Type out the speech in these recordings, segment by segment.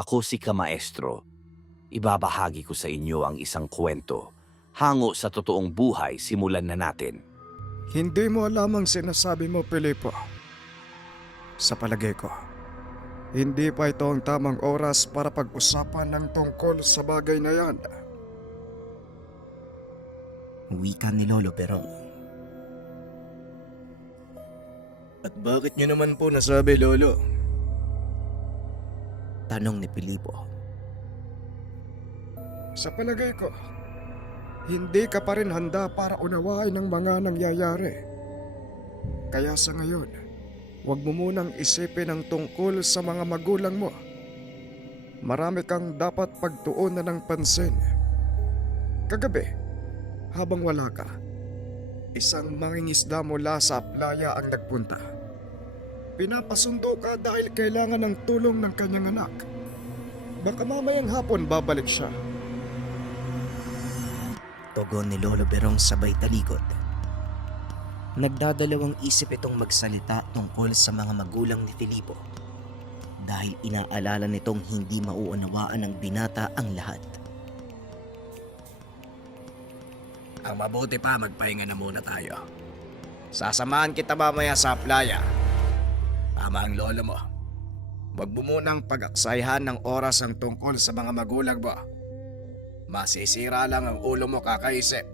Ako si Kamaestro. Ibabahagi ko sa inyo ang isang kwento. Hango sa totoong buhay, simulan na natin. Hindi mo alam ang sinasabi mo, Filipo. Sa palagay ko, hindi pa ito ang tamang oras para pag-usapan ng tungkol sa bagay na yan. Wika ni Lolo Berong. At bakit niyo naman po nasabi, Lolo? Tanong ni Filipo. Sa palagay ko, hindi ka pa rin handa para unawain ang mga nangyayari. Kaya sa ngayon, huwag mo munang isipin ang tungkol sa mga magulang mo. Marami kang dapat pagtuunan ng pansin. Kagabi, habang wala ka, isang mangingisda mula sa playa ang nagpunta. Pinapasundo ka dahil kailangan ng tulong ng kanyang anak. Baka mamayang hapon babalik siya. Tugon ni Lolo Berong sabay talikod. Nagdadalawang isip itong magsalita tungkol sa mga magulang ni Filipo dahil inaalala nitong hindi mauunawaan ng binata ang lahat. Ang mabuti pa, magpahinga na muna tayo. Sasamahan kita mamaya sa playa. Tama ang lolo mo. Huwag mo munang pag-aksayhan ng oras ang tungkol sa mga magulang mo. Masisira lang ang ulo mo kakaisip.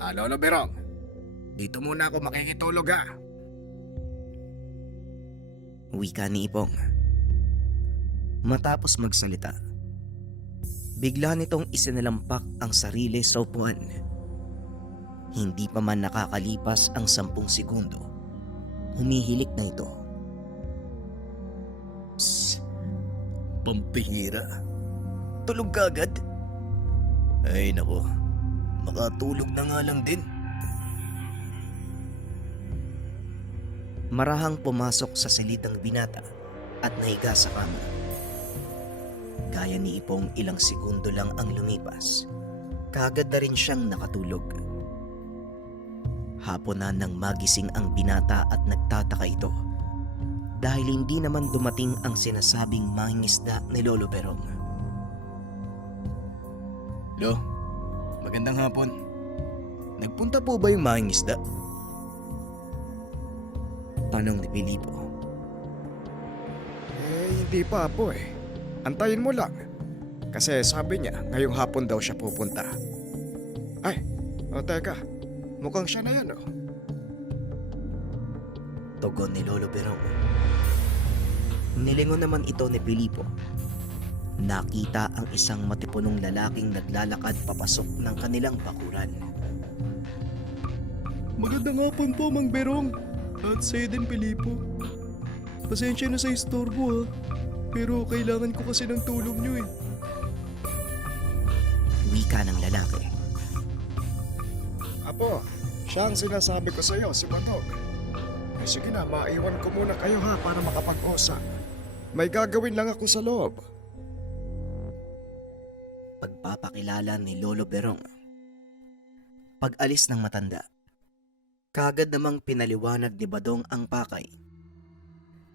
Lolo Berong, dito muna ako makikitulog ha. Wika ni Ipong. Matapos magsalita, bigla nitong isinalampak ang sarili sa upuan. Hindi pa man nakakalipas ang 10 segundo, humihilik na ito. Pampihira. Tulog ka agad? Ay nako, makatulog na nga lang din. Marahang pumasok sa silitang binata at nahiga sa kama. Gaya ni Ipong, ilang segundo lang ang lumipas. Kaagad na rin siyang nakatulog. Hapon na nang magising ang binata at nagtataka ito dahil hindi naman dumating ang sinasabing mangingisda ni Lolo Berong. Lo, magandang hapon. Nagpunta po ba yung mangingisda? Tanong ni Filipo. Hindi pa po eh. Antayin mo lang. Kasi sabi niya, ngayong hapon daw siya pupunta. Ay, teka. Mukhang siya na yan Tugon ni Lolo Berong. Nilingon naman ito ni Filipo. Nakita ang isang matipunong lalaking naglalakad papasok ng kanilang bakuran. Magandang hapon po, Mang Berong. At sa'yo din, Filipo. Pasensya na sa istorbo ha. Pero kailangan ko kasi ng tulong niyo eh. Wika ng lalaki. Apo, siya ang sinasabi ko sa'yo, si Batog. Sige na, maiwan ko muna kayo ha para makapag-usap. May gagawin lang ako sa loob. Pagpapakilala ni Lolo Berong. Pag-alis ng matanda, kaagad namang pinaliwanag ni Badong ang pakay.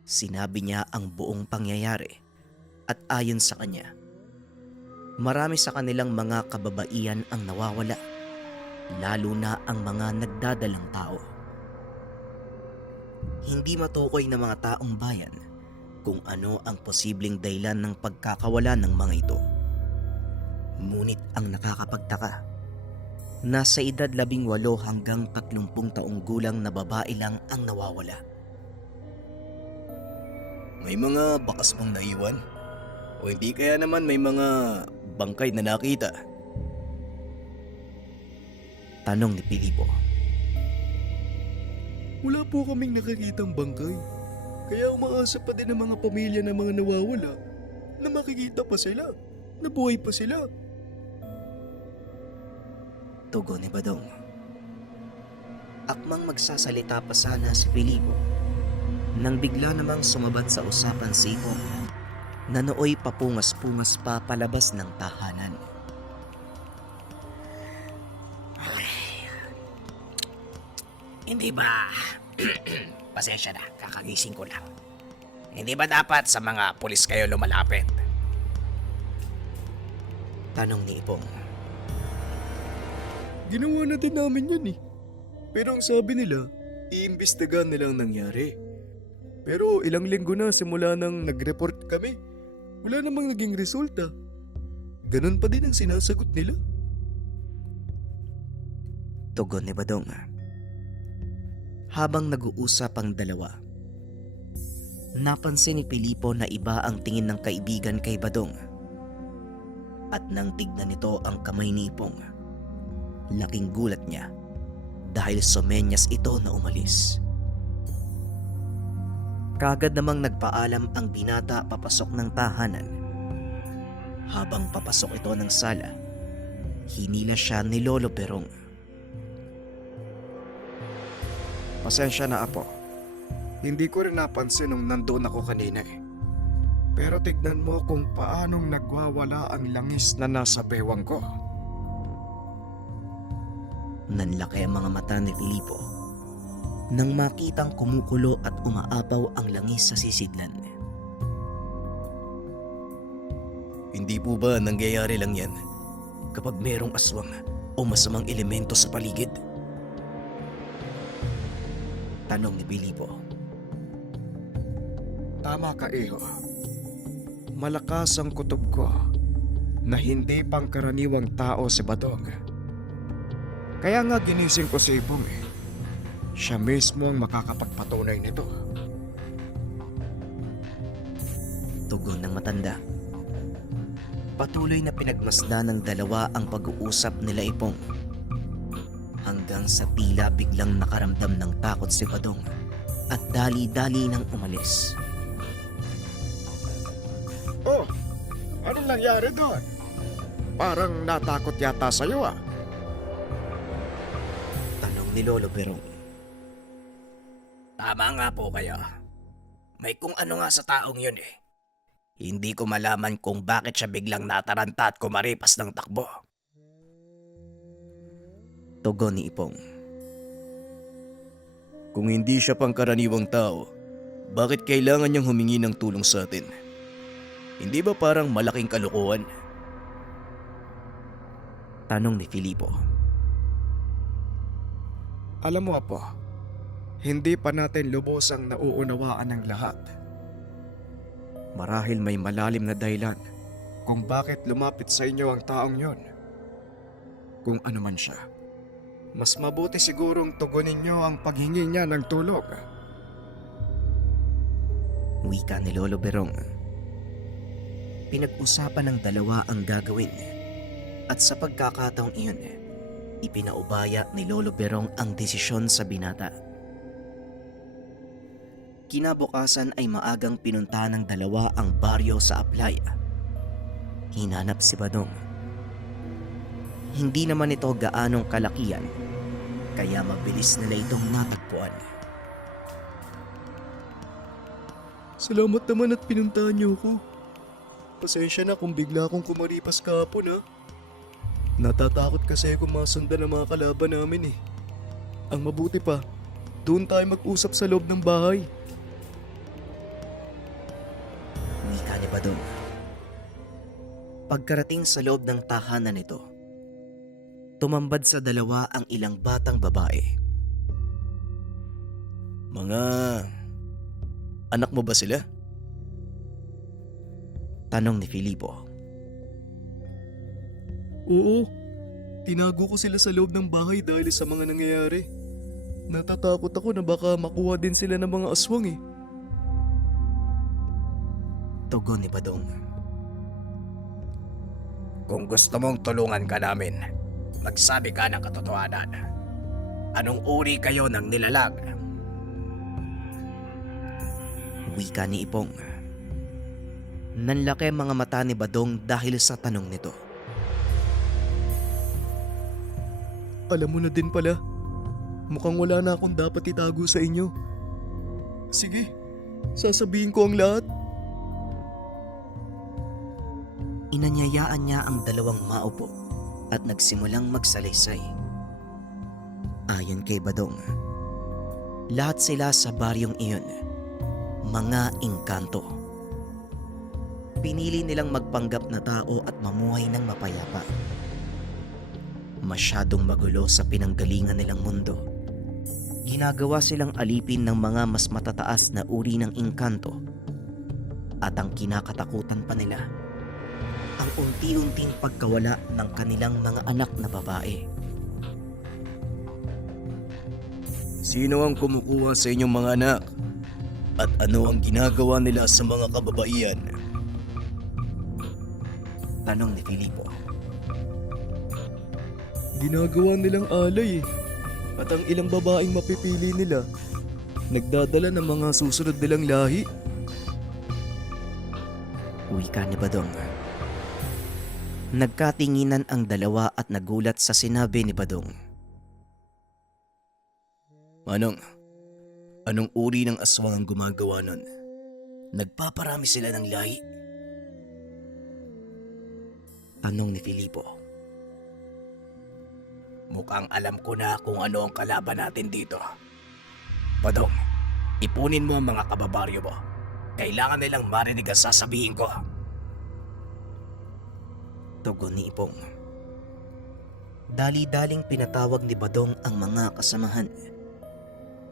Sinabi niya ang buong pangyayari at ayon sa kanya, marami sa kanilang mga kababaihan ang nawawala, lalo na ang mga nagdadalang tao. Hindi matukoy ng mga taong bayan kung ano ang posibleng dahilan ng pagkakawala ng mga ito. Ngunit ang nakakapagtaka, nasa edad 18 hanggang 30 taong gulang na babae lang ang nawawala. May mga bakas bang naiwan? O hindi kaya naman may mga bangkay na nakita? Tanong ni Filipo. Wala po kaming nakikitang bangkay. Kaya umaasa pa din ang mga pamilya ng mga nawawala na makikita pa sila, na buhay pa sila. Tugon ni Badong. Akmang magsasalita pa sana si Filipo nang bigla namang sumabat sa usapan si Ipong na nooy papungas-pungas pa palabas ng tahanan. Hindi ba? Pasensya na, kakagising ko lang. Hindi ba dapat sa mga pulis kayo lumalapit? Tanong ni Ipong. Ginawa na din namin yan eh. Pero ang sabi nila, iimbestigahan nila ang nangyari. Pero ilang linggo na simula nang nag-report kami. Wala namang naging resulta. Ganun pa din ang sinasagot nila. Tugon ni Badong. Habang nag-uusap ang dalawa, napansin ni Pilipo na iba ang tingin ng kaibigan kay Badong. At nang tignan nito ang kamay ni Ipong, laking gulat niya dahil sumenyas ito na umalis. Kagad namang nagpaalam ang binata papasok ng tahanan. Habang papasok ito ng sala, hinila siya ni Lolo Berong. Pasensya na, Apo. Hindi ko rin napansin nung nandoon ako kanina eh. Pero tignan mo kung paanong nagwawala ang langis na nasa bewang ko. Nanlaki ang mga mata ni Filipo nang makitang kumukulo at umaapaw ang langis sa sisidlan. Hindi po ba nangyayari lang yan kapag merong aswang o masamang elemento sa paligid? Tanong ni Filipo. Tama ka, Iho. Malakas ang kutob ko na hindi pangkaraniwang tao si Badong. Kaya nga ginising ko si Ibong eh. Siya mismo ang makakapagpatunay nito. Tugon ng matanda. Patuloy na pinagmasdan ng dalawa ang pag-uusap nila Ipong. Hanggang sa tila biglang nakaramdam ng takot si Badong at dali-dali nang umalis. Oh, anong nangyari doon? Parang natakot yata sa'yo ah. Tanong ni Lolo Berong. Tama nga po kayo. May kung ano nga sa taong yun eh. Hindi ko malaman kung bakit siya biglang nataranta at kumaripas ng takbo. Tugon ni Ipong. Kung hindi siya pangkaraniwang tao, bakit kailangan niyang humingi ng tulong sa atin? Hindi ba parang malaking kalokohan? Tanong ni Filipo. Alam mo, Apo, hindi pa natin lubosang nauunawaan ang lahat. Marahil may malalim na dahilan kung bakit lumapit sa inyo ang taong yon. Kung ano man siya, mas mabuti sigurong tugunin niyo ang paghingi niya ng tulong. Wika ni Lolo Berong. Pinag-usapan ng dalawa ang gagawin at sa pagkakataong iyon, ipinaubaya ni Lolo Berong ang desisyon sa binata. Kinabukasan ay maagang pinunta ng dalawa ang baryo sa Aplaya. Hinanap si Badong. Hindi naman ito gaanong kalakihan, kaya mabilis nila itong natagpuan. Salamat naman at pinuntahan niyo ko. Pasensya na kung bigla akong kumaripas kahapon ha. Natatakot kasi kung masundan ang mga kalaban namin eh. Ang mabuti pa, doon tayo mag-usap sa loob ng bahay. Wika ni Badong. Pagkarating sa loob ng tahanan nito, tumambad sa dalawa ang ilang batang babae. Mga anak mo ba sila? Tanong ni Filipo. Oo, tinago ko sila sa loob ng bahay dahil sa mga nangyayari. Natatakot ako na baka makuha din sila ng mga aswang eh. Tugon ni Badong. Kung gusto mong tulungan ka namin, magsabi ka ng katotohanan. Anong uri kayo ng nilalang? Wika ni Ipong. Nanlaki ang mga mata ni Badong dahil sa tanong nito. Alam mo na din pala, mukhang wala na akong dapat itago sa inyo. Sige, sasabihin ko ang lahat. Inanyayaan niya ang dalawang maupo at nagsimulang magsalaysay. Ayon kay Badong, lahat sila sa baryong iyon mga engkanto. Pinili nilang magpanggap na tao at mamuhay ng mapayapa. Masyadong magulo sa pinanggalingan nilang mundo. Ginagawa silang alipin ng mga mas matataas na uri ng engkanto. At ang kinakatakutan pa nila, ang unti-unting pagkawala ng kanilang mga anak na babae. Sino ang kumukuha sa inyong mga anak? At ano ang ginagawa nila sa mga kababaihan? Tanong ni Filipo. Ginagawa nilang alay eh. At ang ilang babaeng mapipili nila, nagdadala ng mga susunod nilang lahi. Wika ni Badong. Nagkatinginan ang dalawa at nagulat sa sinabi ni Badong. Manong, anong uri ng aswang ang gumagawa nun? Nagpaparami sila ng lahi? Tanong ni Filipo. Mukhang alam ko na kung ano ang kalaban natin dito. Badong, ipunin mo ang mga kababaryo mo. Kailangan nilang marinig ang sasabihin ko. Tugon ni Ipong. Dali-daling pinatawag ni Badong ang mga kasamahan.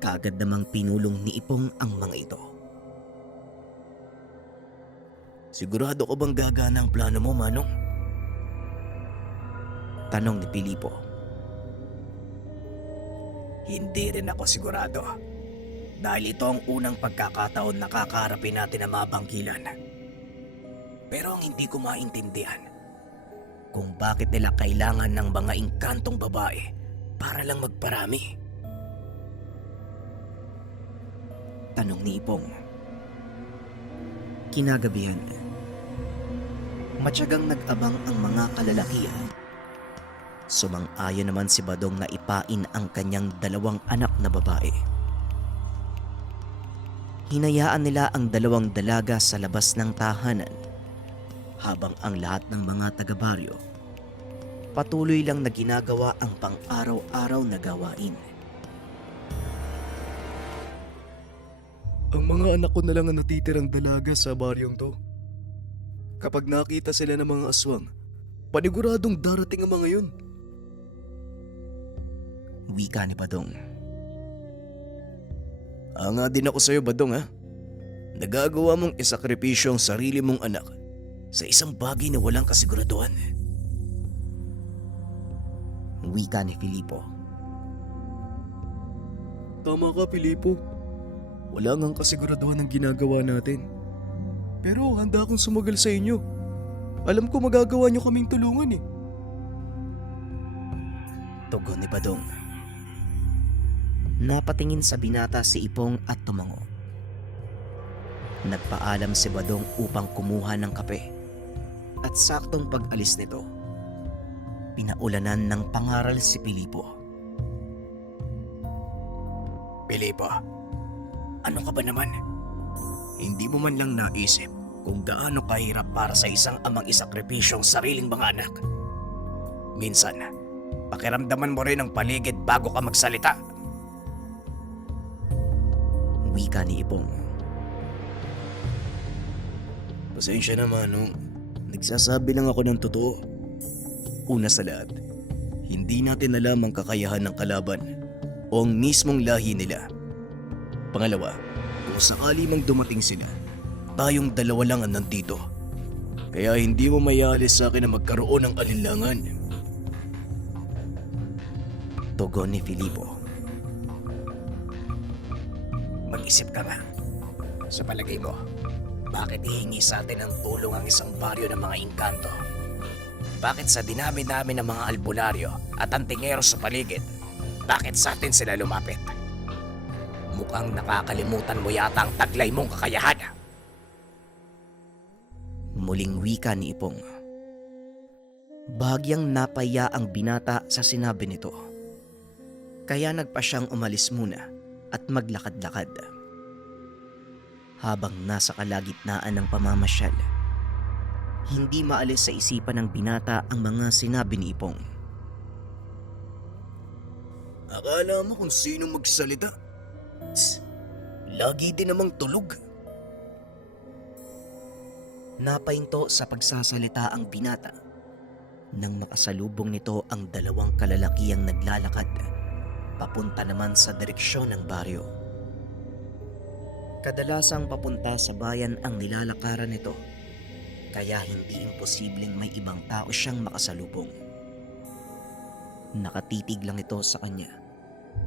Kaagad namang pinulong ni Ipong ang mga ito. Sigurado ka bang gagana ang plano mo, Manong? Tanong ni Filipo. Hindi rin ako sigurado. Dahil ito ang unang pagkakataon na kakaharapin natin ang mga bangkilan. Pero ang hindi ko maintindihan, kung bakit nila kailangan ng mga engkantong babae para lang magparami. Tanong ni Ipong. Kinagabihan. Matyagang nag-abang ang mga kalalakihan. Sumang-ayon naman si Badong na ipain ang kanyang 2 anak na babae. Hinayaan nila ang 2 dalaga sa labas ng tahanan, habang ang lahat ng mga taga-baryo patuloy lang na ginagawa ang pang-araw-araw na gawain. Ang mga anak ko na lang ang natitirang dalaga sa baryong to. Kapag nakita sila ng mga aswang, paniguradong darating ang mga yun. Wika ni Badong. Anga din ako sa'yo, Badong, ha? Nagagawa mong isakripisyo ang sarili mong anak sa isang bagay na walang kasiguraduhan. Wika ni Filipo. Tama ka, Filipo. Wala ngang kasiguraduhan ang ginagawa natin. Pero handa akong sumagal sa inyo. Alam ko magagawa nyo kaming tulungan eh. Tugon ni Badong. Napatingin sa binata si Ipong at tumango. Nagpaalam si Badong upang kumuha ng kape. At saktong pag-alis nito, pinaulanan ng pangaral si Filipo. Filipo, ano ka ba naman? Hindi mo man lang naisip kung gaano kahirap para sa isang amang isakripisyo ang sariling mga anak. Minsan, pakiramdaman mo rin ang paligid bago ka magsalita. Wika ni Ipong. Pasensya na, Manong. Nagsasabi lang ako ng totoo. Una sa lahat, hindi natin alam ang kakayahan ng kalaban o ang mismong lahi nila. Pangalawa, kung sakali mang dumating sila, tayong 2 lang ang nandito. Kaya hindi mo mayalis sa akin na magkaroon ng alinlangan. Tugon ni Filipo. Mag-isip ka nga. Sa palagay mo, bakit hihingi sa atin ng tulong ang isang baryo ng mga engkanto? Bakit sa dinami-dami ng mga albularyo at antingero sa paligid, bakit sa atin sila lumapit? Mukhang nakakalimutan mo yata ang taglay mong kakayahan. Muling wika ni Ipong. Bahagyang napaya ang binata sa sinabi nito. Kaya nagpa siyang umalis muna at maglakad-lakad. Habang nasa kalagitnaan ng pamamasyal, hindi maalis sa isipan ng binata ang mga sinabi ni Ipong. Akala mo kung sino magsalita? Lagi din namang tulog. Napahinto sa pagsasalita ang binata nang makasalubong nito ang dalawang kalalakihang naglalakad papunta naman sa direksyon ng baryo. Kadalasang papunta sa bayan ang nilalakaran nito, kaya hindi imposibleng may ibang tao siyang makasalubong. Nakatitig lang ito sa kanya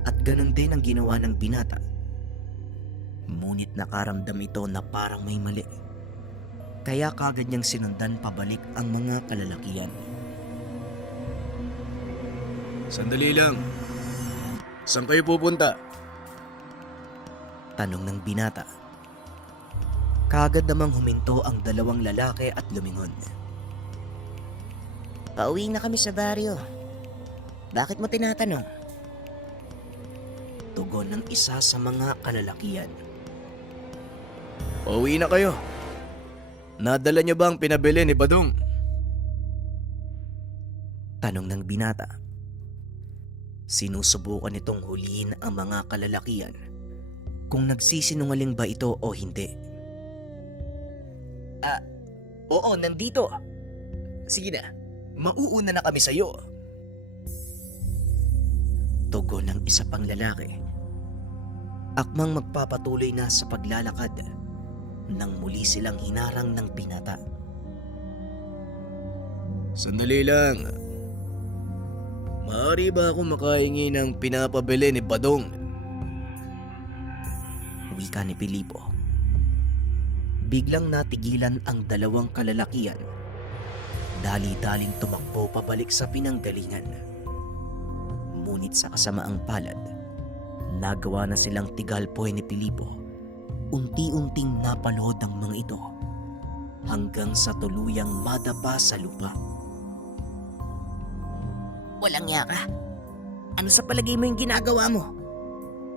at ganun din ang ginawa ng binata. Ngunit nakaramdam ito na parang may mali, kaya kagad niyang sinundan pabalik ang mga kalalakihan. Sandali lang. Saan kayo pupunta? Tanong ng binata. Kagad namang huminto ang dalawang lalaki at lumingon. Pauwi na kami sa baryo. Bakit mo tinatanong? Tugon ng isa sa mga kalalakihan. Pauwi na kayo. Nadala niyo ba ang pinabili ni Badong? Tanong ng binata. Sinusubukan nitong huliin ang mga kalalakihan kung nagsisinungaling ba ito o hindi. Oo, nandito. Sige na, mauuna na kami sa'yo. Tugon ng isa pang lalaki. Akmang magpapatuloy na sa paglalakad nang muli silang hinarang ng binata. Sandali lang. Maaari ba ako makahingi ng pinapabili ni Badong? Wika ni Pilipo. Biglang natigilan ang dalawang kalalakihan. Dali-daling tumakbo pabalik sa pinanggalingan. Ngunit sa kasamaang palad, nagawa na silang tigalpoy ni Pilipo. Unti-unting napalhod ang mga ito hanggang sa tuluyang madapa sa lupa. Walang ya ka. Ano sa palagay mo yung ginagawa mo?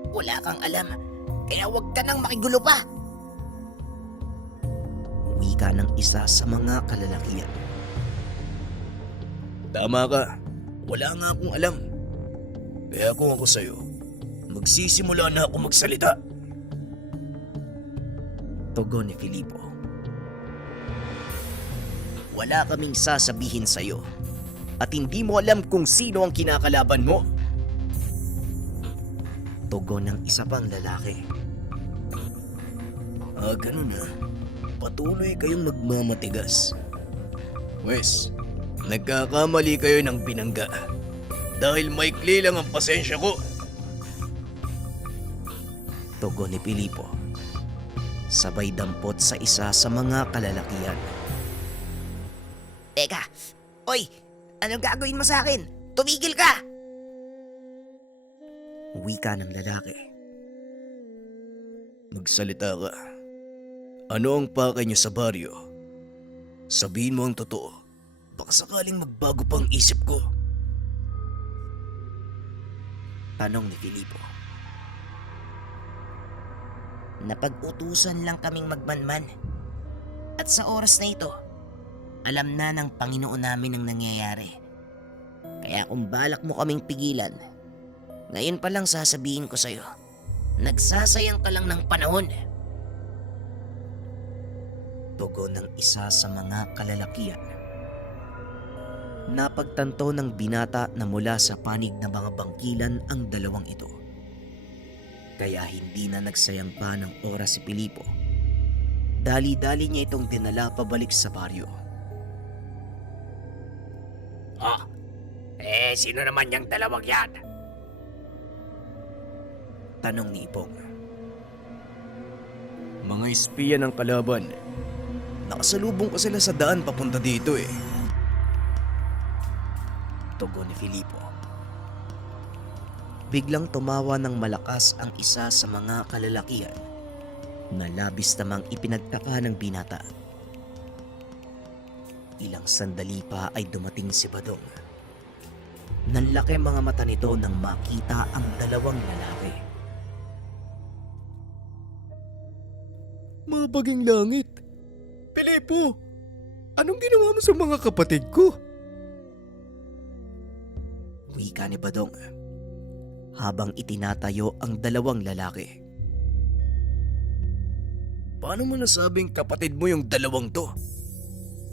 Wala kang alam, kaya huwag ka nang makigulo pa. Wika ng isa sa mga kalalakihan. Tama ka. Wala nga akong alam. Kaya kung ako sa'yo, magsisimula na ako magsalita. Tugon ni Filipo. Wala kaming sasabihin sa'yo at hindi mo alam kung sino ang kinakalaban mo. Tugon ng isa pang lalaki. Ganun na. Patuloy kayong magmamatigas. Wes, nagkakamali kayo ng binangga. Dahil maikli lang ang pasensya ko. Tugon ni Pilipo. Sabay dampot sa isa sa mga kalalakihan. Teka! Oy! Anong gagawin mo sa akin? Tumigil ka! Wika ng lalaki. Magsalita ka. Ano ang pakay niyo sa baryo? Sabihin mo ang totoo. Baka sakaling magbago pang isip ko. Tanong ni Filipo. Napag-utusan lang kaming magmanman. At sa oras na ito, alam na ng Panginoon namin ang nangyayari. Kaya kung balak mo kaming pigilan, ngayon pa lang sasabihin ko sa'yo, nagsasayang ka lang ng panahon. Tugon ng isa sa mga kalalakihan. Napagtanto ng binata na mula sa panig ng mga bangkilan ang dalawang ito. Kaya hindi na nagsayang pa ng oras si Pilipo. Dali-dali niya itong dinala pabalik sa baryo. Sino naman yung dalawang yan? Tanong ni Ipong. Mga espiya ng kalaban. Nakasalubong ko sila sa daan papunta dito eh. Tugon ni Filipo. Biglang tumawa ng malakas ang isa sa mga kalalakihan na labis namang ipinagtaka ng binata. Ilang sandali pa ay dumating si Badong. Nanlaki mga mata nito nang makita ang dalawang lalaki. Mga baging langit. Pilipo, anong ginawa mo sa mga kapatid ko? Wika ni Badong habang itinatayo ang dalawang lalaki. Paano mo nasabing kapatid mo yung dalawang to?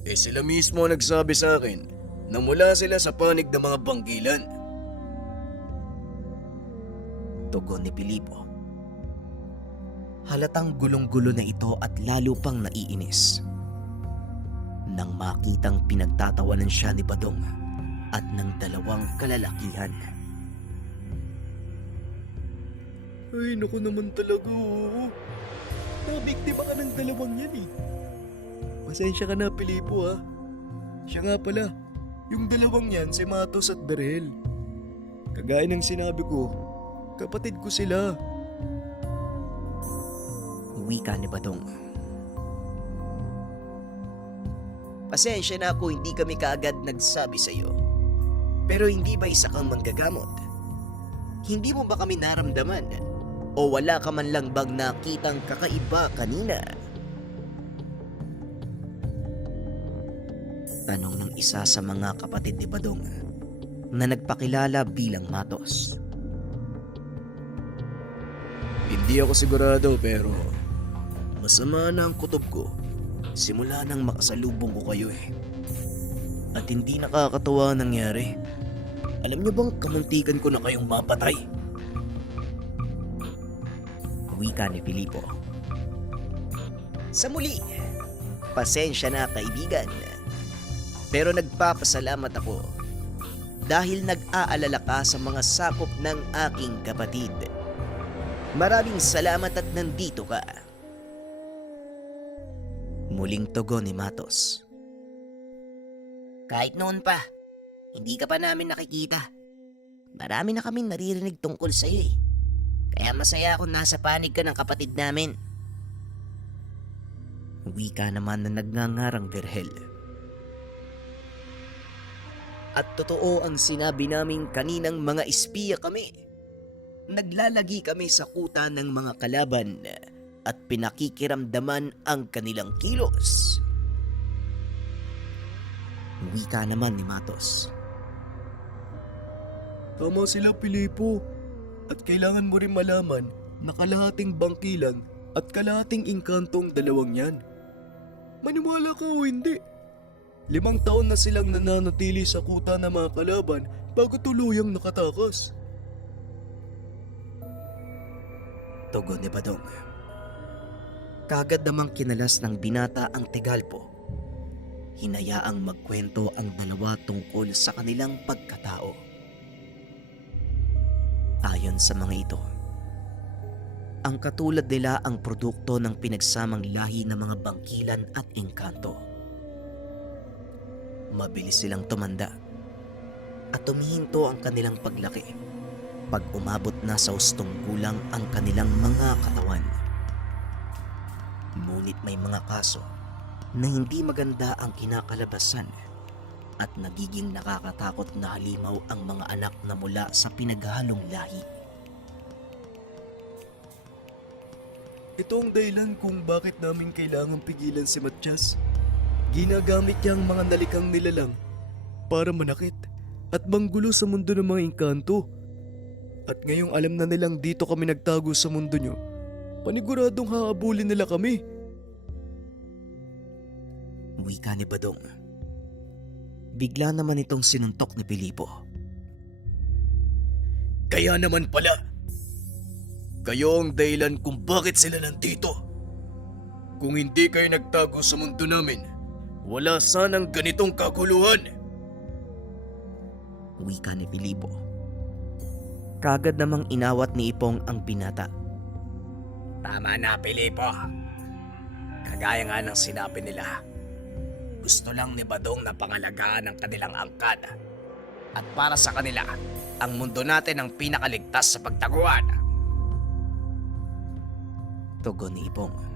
Sila mismo ang nagsabi sa akin na mula sila sa panig ng mga bangkilan. Tugon ni Pilipo. Halatang gulong-gulo na ito at lalo pang naiinis. Nang makitang pinagtatawanan siya ni Badong at ng dalawang kalalakihan. Ay, naku naman talaga, oo. Nabiktima ka ng dalawang yan eh. Pasensya ka na, Pilipo, ha. Siya nga pala, yung dalawang yan, si Matos at Berhel. Kagaya ng sinabi ko, kapatid ko sila. Wika ni Badong. Pasensya na ako hindi kami kaagad nagsabi sa iyo. Pero hindi ba isa kang manggagamot? Hindi mo ba kami naramdaman? O wala ka man lang bang nakitang kakaiba kanina? Tanong ng isa sa mga kapatid ni Badong na nagpakilala bilang Matos. Hindi ako sigurado pero masama na ang kutob ko simula nang makasalubong ko kayo eh. At hindi nakakatawa ang nangyari. Alam niyo bang kamuntikan ko na kayong mapatay? Wika ni Pilipo. Sa muli, pasensya na kaibigan. Pero nagpapasalamat ako dahil nag-aalala ka sa mga sakop ng aking kapatid. Maraming salamat at nandito ka. Muling tugon ni Matos. Kahit noon pa, hindi ka pa namin nakikita. Marami na kaming naririnig tungkol sa iyo eh. Kaya masaya ako nasa panig ka ng kapatid namin. Wika naman na nagngangarang Berhel. At totoo ang sinabi namin kaninang mga espiya kami. Naglalagi kami sa kuta ng mga kalaban at pinakikiramdaman ang kanilang kilos. Wika naman ni Matos. Tama sila, Pilipo. At kailangan mo rin malaman na kalahating bangkilan at kalahating inkantong dalawang yan. Maniwala ka o hindi. 5 taon na silang nananatili sa kuta ng mga kalaban bago tuluyang nakatakas. Tugon ni Badong. Kagad namang kinalas ng binata ang Tegalpo. Hinayaang magkwento ang dalawa tungkol sa kanilang pagkatao. Ayon sa mga ito, ang katulad nila ang produkto ng pinagsamang lahi ng mga bangkilan at engkanto. Mabilis silang tumanda at tumihinto ang kanilang paglaki pag umabot na sa hustong gulang ang kanilang mga katawan. Ngunit may mga kaso na hindi maganda ang kinakalabasan at nagiging nakakatakot na halimaw ang mga anak na mula sa pinaghahalong lahi. Ito ang dahilan kung bakit namin kailangang pigilan si Matias. Ginagamit niya ang mga nalikang nilalang para manakit at manggulo sa mundo ng mga engkanto. At ngayong alam na nilang dito kami nagtago sa mundo nyo, paniguradong haabulin nila kami. Wika ni Badong. Bigla naman itong sinuntok ni Pilipo. Kaya naman pala, kayo ang dahilan kung bakit sila nandito. Kung hindi kayo nagtago sa mundo namin, wala sanang ganitong kaguluhan. Wika ni Pilipo. Kagad namang inawat ni Ipong ang binata. Tama na, Pilipo. Kagaya nga ng sinabi nila. Gusto lang ni Badong na pangalagaan ang kanilang angkan. At para sa kanila, ang mundo natin ang pinakaligtas sa pagtaguan. Tugon ni Ipong.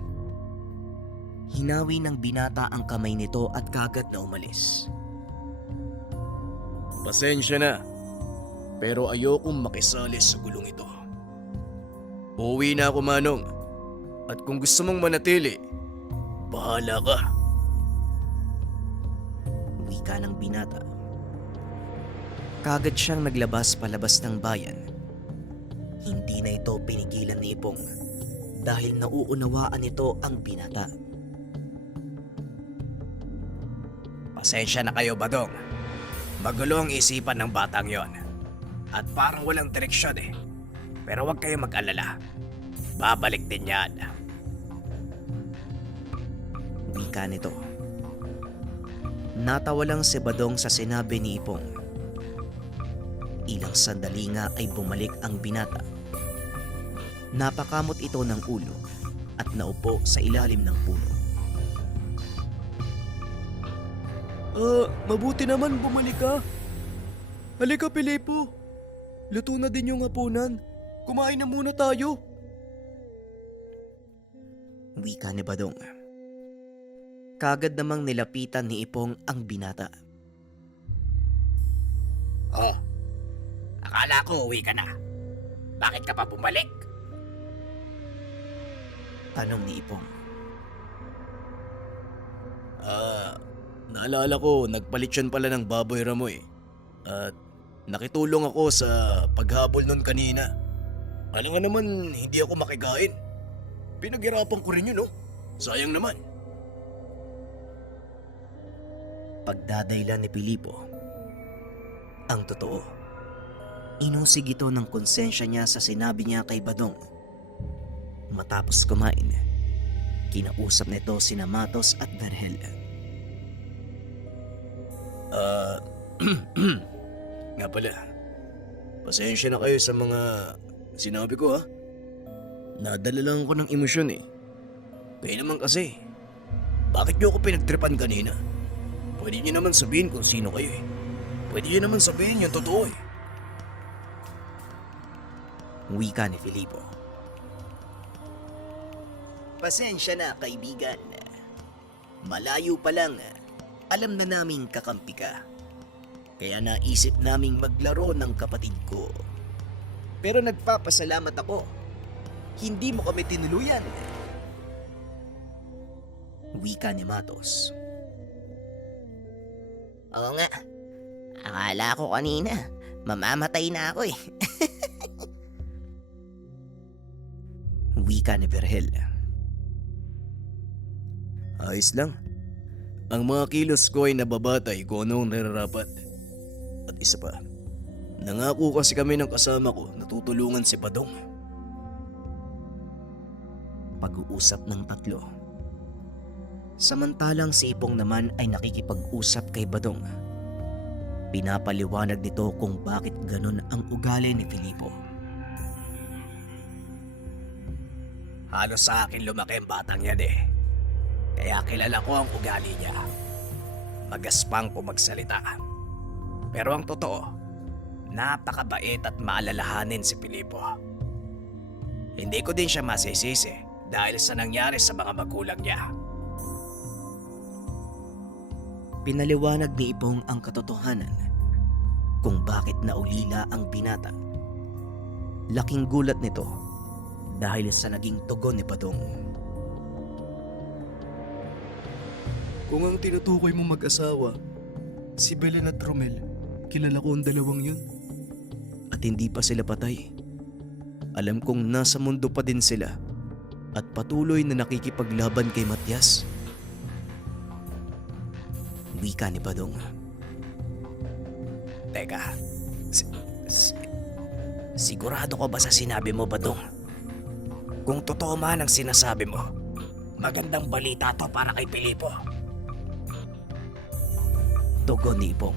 Hinawi ng binata ang kamay nito at kagad na umalis. Pasensya na, pero ayokong makisali sa gulong ito. Uuwi na ako, Manong. At kung gusto mong manatili, bahala ka. Wika ng binata. Kagad siyang naglabas palabas ng bayan. Hindi na ito pinigilan ni Ipong dahil nauunawaan nito ang binata. Pasensya na kayo, Badong. Magulo ang isipan ng batang yon. At parang walang direksyon eh. Pero huwag kayo mag-alala. Babalik din yan. Wika nito. Natawa lang si Badong sa sinabi ni Ipong. Ilang sandali nga ay bumalik ang binata. Napakamot ito ng ulo at naupo sa ilalim ng puno. Mabuti naman bumalik ka. Halika, Pilipo. Luto na din yung hapunan. Kumain na muna tayo. Wika ni Badong. Kagad namang nilapitan ni Ipong ang binata. Oh, akala ko uwi ka na. Bakit ka pa bumalik? Tanong ni Ipong. Naalala ko, nagpalit yan pala ng baboy Ramoy. At nakitulong ako sa paghabol nun kanina. Alam nga naman, hindi ako makikain. Pinaghirapan ko rin yun, no? Sayang naman. Pagdadaylan ni Pilipo. Ang totoo, inusig ito ng konsensya niya sa sinabi niya kay Badong. Matapos kumain, kinausap nito sina Matos at Vergel. Nga pala, pasensya na kayo sa mga sinabi ko, ha? Nadala lang ako ng emosyon eh. Kaya naman kasi, bakit niyo ako pinagtripan kanina? Pwede niyo naman sabihin kung sino kayo eh. Pwede niyo naman sabihin yung totoo eh. Wika ni Filipo. Pasensya na, kaibigan. Malayo pa lang, alam na naming kakampi ka. Kaya naisip naming maglaro ng kapatid ko. Pero nagpapasalamat ako. Hindi mo kami tinuluyan. Wika ni Matos. Oo nga. Akala ko kanina, mamamatay na ako eh. Wika ni Vergel. Ayos lang. Ang mga kilos ko ay nababatay kung anong nararapat. At isa pa, nangako kasi kami ng kasama ko na tutulungan si Badong. Pag-uusap ng tatlo. Samantalang si Ipong naman ay nakikipag-usap kay Badong. Pinapaliwanag nito kung bakit ganun ang ugali ni Filipo. Halos sa akin lumaki ang batang yan eh. Kaya kilala ko ang ugali niya. Magaspang po magsalita. Pero ang totoo, napakabait at maalalahanin si Pilipo. Hindi ko din siya masisisi dahil sa nangyari sa mga magulang niya. Pinaliwanag ni Ipong ang katotohanan kung bakit naulila ang binata. Laking gulat nito dahil sa naging tugon ni Badong. Kung ang tinutukoy mo mag-asawa, si Belen at Romel, kilala ko ang dalawang yun. At hindi pa sila patay. Alam kong nasa mundo pa din sila at patuloy na nakikipaglaban kay Matias. Wika ni Badong. Teka, sigurado ka ba sa sinabi mo, Badong? Kung totoo man ang sinasabi mo, magandang balita to para kay Pilipo. Tugon ni Ipong.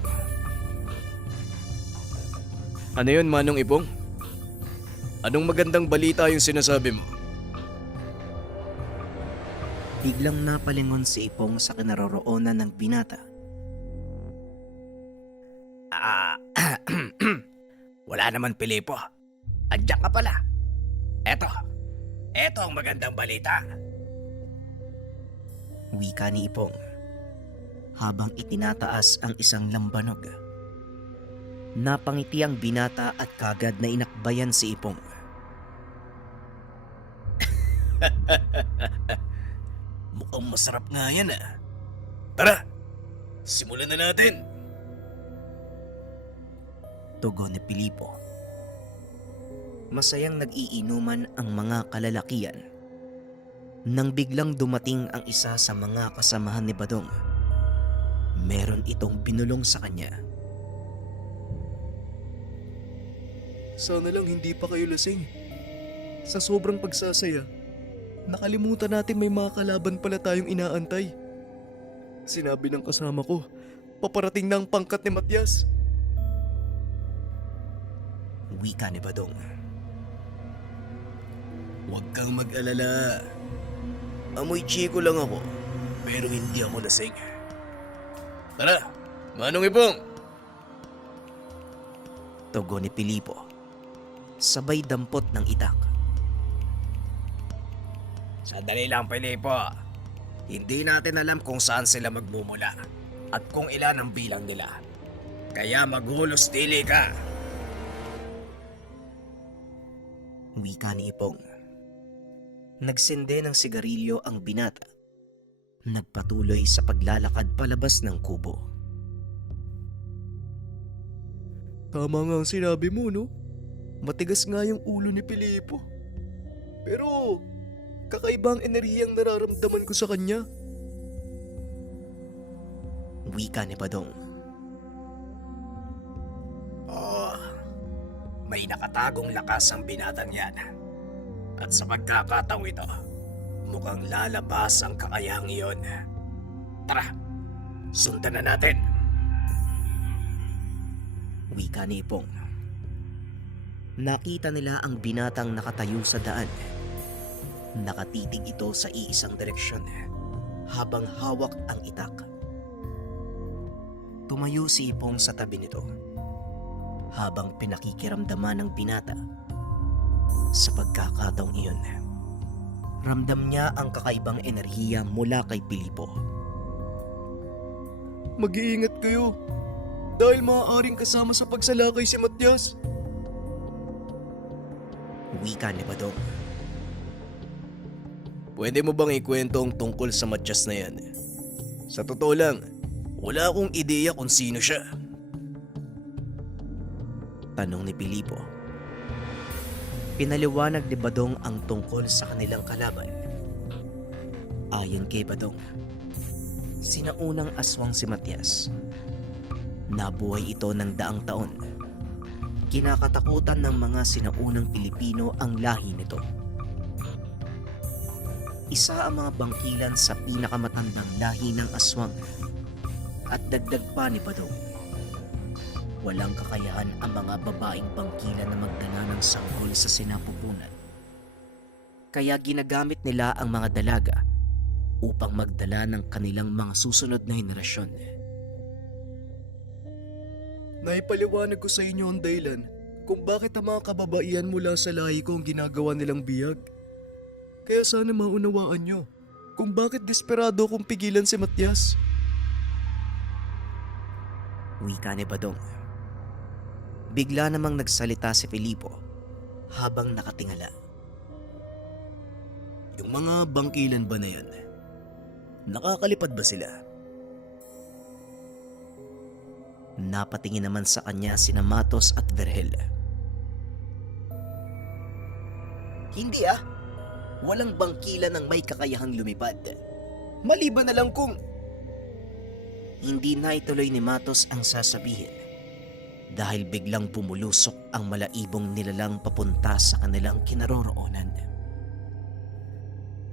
Ano yun, Manong Ipong? Anong magandang balita yung sinasabi mo? Biglang napalingon si Ipong sa kinaroroonan ng binata. Wala naman, Pilipo. Andiyan ka pala. Eto ang magandang balita. Wika ni Ipong habang itinataas ang isang lambanog. Napangiti ang binata at kagad na inakbayan si Ipong. Mukhang masarap nga yan ah. Tara, simulan na natin. Tugon ni Pilipo. Masayang nag-iinuman ang mga kalalakian nang biglang dumating ang isa sa mga kasamahan ni Badong. meron itong binulong sa kanya. Sana lang hindi pa kayo lasing. Sa sobrang pagsasaya, nakalimutan natin may mga kalaban pala tayong inaantay. Sinabi ng kasama ko, paparating na ang pangkat ni Matias. Wika ni Badong. Huwag kang mag-alala. Amoy chiko lang ako, pero hindi ako lasing. Tara, Manong Ipong! Tugon ni Pilipo, sabay dampot ng itak. Sandali lang, Filipo. Hindi natin alam kung saan sila magmumula at kung ilan ang bilang nila. Kaya maghulos dili ka. Wika ni Ipong. Nagsinde ng sigarilyo ang binata. Nagpatuloy sa paglalakad palabas ng kubo. Tama nga ang sinabi mo, no? Matigas nga yung ulo ni Pilipo. Pero, kakaiba ang enerhiyang nararamdaman ko sa kanya. Wika ni Badong. May nakatagong lakas ang binatang yan. At sa pagkakataong ito, mukhang lalabas ang kakayahang iyon. Tara, sundan na natin. Wika ni Ipong. Nakita nila ang binatang nakatayo sa daan. Nakatitig ito sa iisang direksyon habang hawak ang itak. Tumayo si Ipong sa tabi nito habang pinakikiramdaman ng binata. Sa pagkakataong iyon, ramdam niya ang kakaibang enerhiya mula kay Pilipo. Mag-iingat kayo. Dahil maaaring kasama sa pagsalakay si Matias. Wika ni Badong. Pwede mo bang ikwento ang tungkol sa Matias na yan? Sa totoo lang, wala akong ideya kung sino siya. Tanong ni Pilipo. Pinaliwanag ni Badong ang tungkol sa kanilang kalaban. Ayon kay Badong, sinaunang aswang si Matias. Nabuhay ito ng daang taon. Kinakatakutan ng mga sinaunang Pilipino ang lahi nito. Isa ang mga bangkilan sa pinakamatandang lahi ng aswang. At dagdag pa ni Badong, walang kakayahan ang mga babaeng bangkilan na magdala ng sanggol sa sinapupunan. Kaya ginagamit nila ang mga dalaga upang magdala ng kanilang mga susunod na henerasyon. Naipaliwanag ko sa inyo ang dahilan kung bakit ang mga kababaihan mula sa lahi ko ang ginagawa nilang biyag. Kaya sana maunawaan nyo kung bakit desperado kong pigilan si Matias. Wika ni Badong. Bigla namang nagsalita si Pilipo habang nakatingala. Yung mga bangkilan ba na yan? Nakakalipad ba sila? Napatingin naman sa kanya sina Matos at Vergel. Hindi Walang bangkila ng may kakayahang lumipad. Maliban na lang kung... Hindi na ituloy ni Matos ang sasabihin dahil biglang bumulusok ang malaibong nilalang papunta sa kanilang kinaroroonan.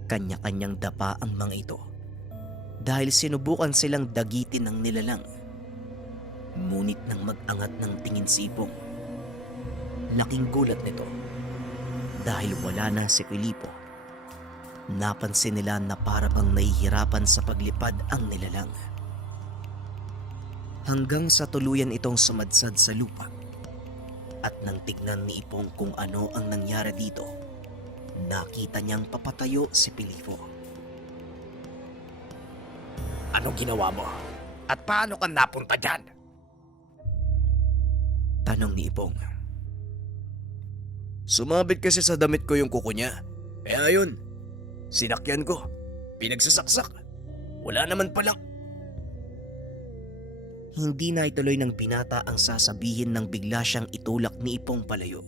Kanya-kanyang dapa ang mga ito dahil sinubukan silang dagitin ng nilalang. Ngunit nang mag-angat ng tingin si Ipong, laking gulat nito dahil wala na si Pilipo. Napansin nila na para bang nahihirapan sa paglipad ang nilalang. Hanggang sa tuluyan itong sumadsad sa lupa. At nang tignan ni Ipong kung ano ang nangyari dito, nakita niyang papatayo si Pilipo. Anong ginawa mo? At paano ka napunta dyan? Tanong ni Ipong. Sumabit kasi sa damit ko yung kuko niya. Kaya yun, sinakyan ko. Pinagsasaksak. Wala naman palang. Hindi na ituloy ng binata ang sasabihin nang bigla siyang itulak ni Ipong palayo.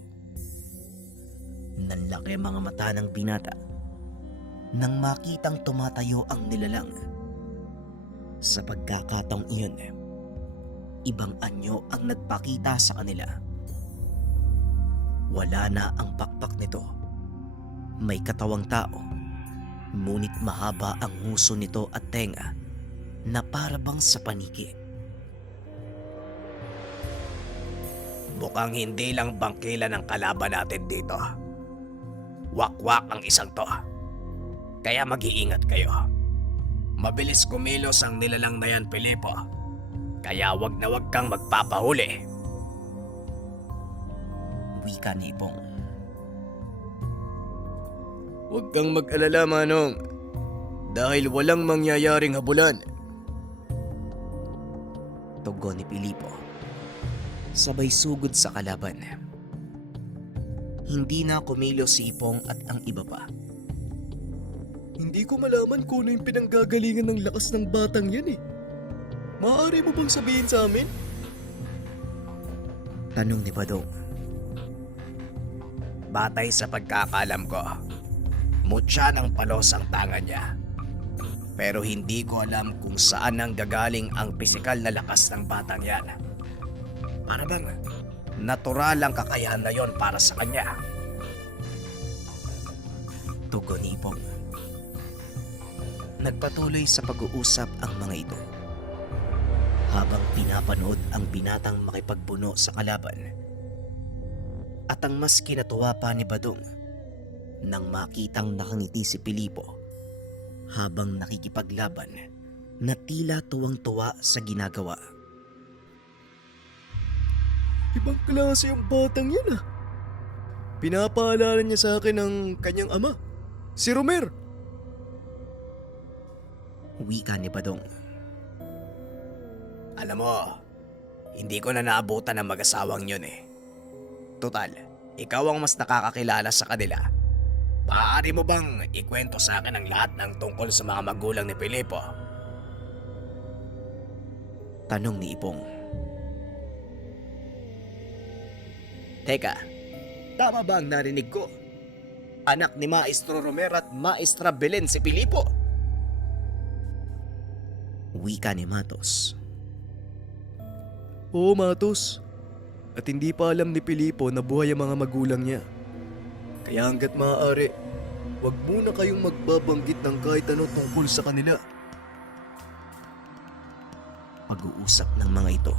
Nanlaki ang mga mata ng binata nang makitang tumatayo ang nilalang. Sa pagkakataong iyon, ibang anyo ang nagpakita sa kanila. Wala na ang pakpak nito. May katawang tao, ngunit mahaba ang nguso nito at tenga na para bang sa paniki. Mukhang hindi lang bangkila ng kalaban natin dito. Wakwak ang isang to. Kaya mag-iingat kayo. Mabilis kumilos ang nilalang na yan, Pilipo. Kaya wag na wag kang magpapahuli. Wika ni Ipong. Huwag kang mag-alala, Manong. Dahil walang mangyayaring habulan. Tugon ni Pilipo. Sabay sugod sa kalaban. Hindi na kumilos si Ipong at ang iba pa. Hindi ko malaman kung ano yung pinanggagalingan ng lakas ng batang yan eh. Maaari mo bang sabihin sa amin? Tanong ni Badong. Batay sa pagkakalam ko, mutya ng palos ang tangan niya. Pero hindi ko alam kung saan nang gagaling ang pisikal na lakas ng batang yan. Para bang natural ang kakayahan na yon para sa kanya. Tugon ni Ipong. Nagpatuloy sa pag-uusap ang mga ito. Habang pinapanood ang binatang makipagbuno sa kalaban. At ang mas kinatuwa pa ni Badong nang makitang nakangiti si Pilipo habang nakikipaglaban na tila tuwang-tuwa sa ginagawa. Ibang klase yung batang yan ah. Pinapaalala niya sa akin ng kanyang ama, si Romer. Wika ni Badong. Alam mo, hindi ko na naabutan ang mag-asawang yun eh. Total, ikaw ang mas nakakakilala sa kanila. Maaari mo bang ikwento sa akin ang lahat ng tungkol sa mga magulang ni Pilipo? Tanong ni Ipong. Teka, tama ba ang narinig ko? Anak ni Maestro Romer at Maestra Belen si Pilipo? Wika ni Matos. Oo, Matos. At hindi pa alam ni Pilipo na buhay ang mga magulang niya. Kaya hanggat maaari, wag muna kayong magbabanggit ng kahit ano tungkol sa kanila. Pag-uusap ng mga ito.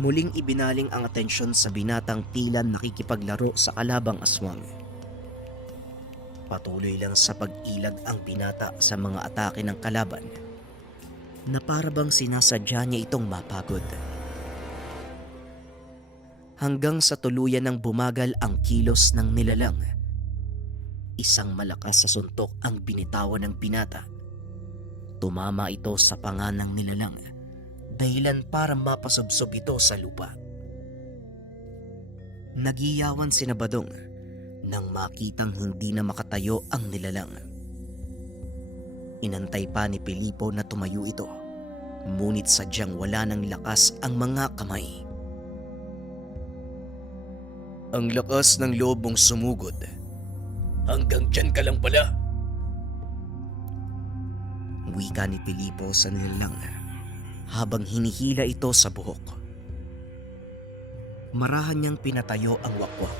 Muling ibinaling ang atensyon sa binatang tila nakikipaglaro sa kalabang aswang. Patuloy lang sa pag-ilag ang binata sa mga atake ng kalaban na para bang sinasadya niya itong mapagod. Hanggang sa tuluyan ng bumagal ang kilos ng nilalang. Isang malakas sa suntok ang binitawan ng binata. Tumama ito sa panga ng nilalang, dahilan para mapasubsob ito sa lupa. Nagiyawan si Badong nang makitang hindi na makatayo ang nilalang. Inantay pa ni Pilipo na tumayo ito, ngunit sadyang wala ng lakas ang mga kamay. Ang lakas ng loob mong sumugod. Hanggang dyan ka lang pala. Wika ni Pilipo sa nilalang habang hinihila ito sa buhok. Marahan niyang pinatayo ang wakwak.